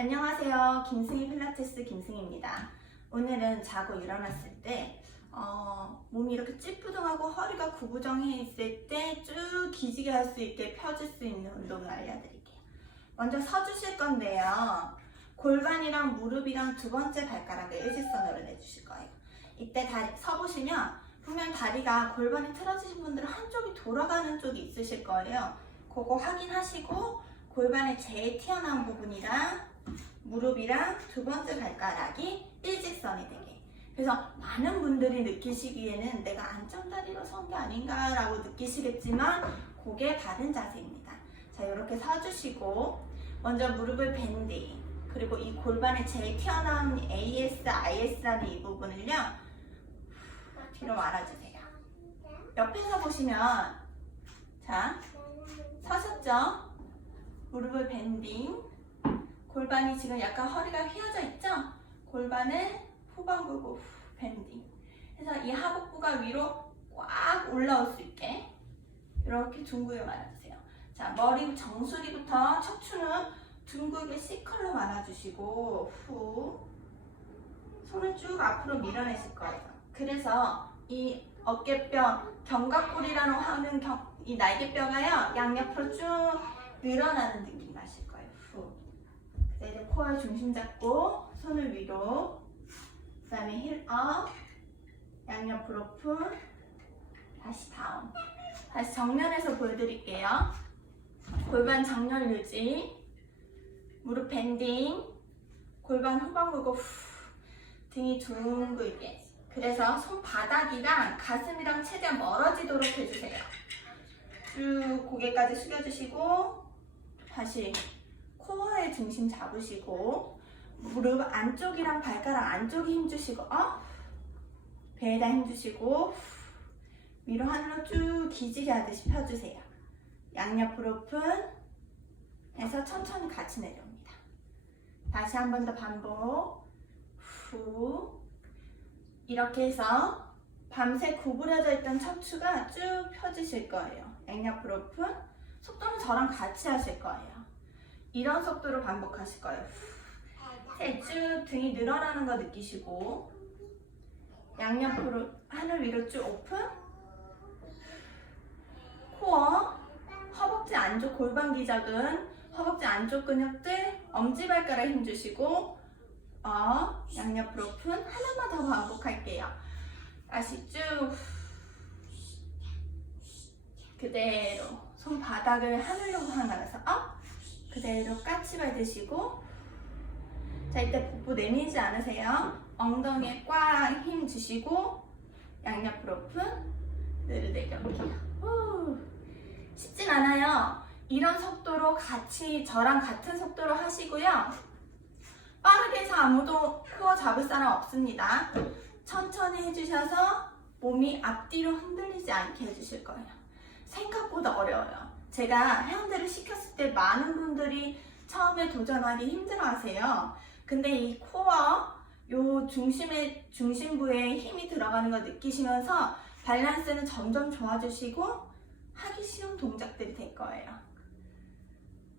안녕하세요. 김승희 필라테스 김승희입니다. 오늘은 자고 일어났을 때 어, 몸이 이렇게 찌뿌둥하고 허리가 구부정해 있을 때 쭉 기지개 할 수 있게 펴줄 수 있는 운동을 알려드릴게요. 먼저 서주실 건데요. 골반이랑 무릎이랑 두 번째 발가락을 일직선으로 내주실 거예요. 이때 다리 서보시면 분명 다리가 골반이 틀어지신 분들은 한쪽이 돌아가는 쪽이 있으실 거예요. 그거 확인하시고 골반에 제일 튀어나온 부분이랑 무릎이랑 두 번째 발가락이 일직선이 되게. 그래서 많은 분들이 느끼시기에는 내가 안정다리로 선 게 아닌가라고 느끼시겠지만 그게 바른 자세입니다. 자, 이렇게 서주시고 먼저 무릎을 밴딩 그리고 이 골반에 제일 튀어나온 AS, IS라는 이 부분을요 뒤로 말아주세요. 옆에서 보시면 자 서셨죠? 무릎을 밴딩 골반이 지금 약간 허리가 휘어져 있죠? 골반을 후방 굴고 후, 밴딩 해서 이 하복부가 위로 꽉 올라올 수 있게 이렇게 둥글게 말아주세요. 자 머리 정수리부터 척추는 둥글게 C컬로 말아주시고 후 손을 쭉 앞으로 밀어내실 거예요. 그래서 이 어깨뼈 견갑골이라는 하는 경, 이 날개뼈가요 양옆으로 쭉 늘어나는 느낌 나실 거예요. 후. 그다음에 코어 중심 잡고 손을 위로. 그 다음에 힐 업. 양옆으로 풀. 다시 다운. 다시 정면에서 보여드릴게요. 골반 정렬 유지. 무릎 밴딩. 골반 후방 굴고 후. 등이 둥글게. 그래서 손바닥이랑 가슴이랑 최대한 멀어지도록 해주세요. 쭉 고개까지 숙여주시고 다시 코어의 중심 잡으시고 무릎 안쪽이랑 발가락 안쪽에 힘주시고 어? 배에다 힘주시고 위로 하늘로 쭉 기지개 하듯이 펴주세요. 양옆으로 오픈 해서 천천히 같이 내려옵니다. 다시 한 번 더 반복 후 이렇게 해서 밤새 구부려져 있던 척추가 쭉 펴지실 거예요. 양옆으로 오픈 속도는 저랑 같이 하실 거예요. 이런 속도로 반복하실 거예요. 셋, 쭉 등이 늘어나는 거 느끼시고 양옆으로 하늘 위로 쭉 오픈 코어 허벅지 안쪽 골반 기 작은 허벅지 안쪽 근육들 엄지발가락 힘 주시고 어, 양옆으로 오픈 하나만 더 반복할게요. 쭉 그대로 손바닥을 하늘로 향하면서 업 그대로 까치발 드시고 자 이때 복부 내밀지 않으세요. 엉덩이에 꽉 힘 주시고 양옆으로 오픈 후. 쉽진 않아요. 이런 속도로 같이 저랑 같은 속도로 하시고요. 빠르게 해서 아무도 코어 잡을 사람 없습니다 천천히 해주셔서 몸이 앞뒤로 흔들리지 않게 해주실 거예요 생각보다 어려워요. 제가 회원들을 시켰을 때 많은 분들이 처음에 도전하기 힘들어 하세요. 근데 이 코어, 요 중심에, 중심부에 힘이 들어가는 걸 느끼시면서 밸런스는 점점 좋아지시고 하기 쉬운 동작들이 될 거예요.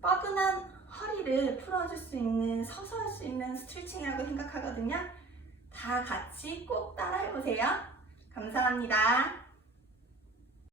뻐근한 허리를 풀어줄 수 있는, 서서 할 수 있는 스트레칭이라고 생각하거든요. 다 같이 꼭 따라해보세요. 감사합니다.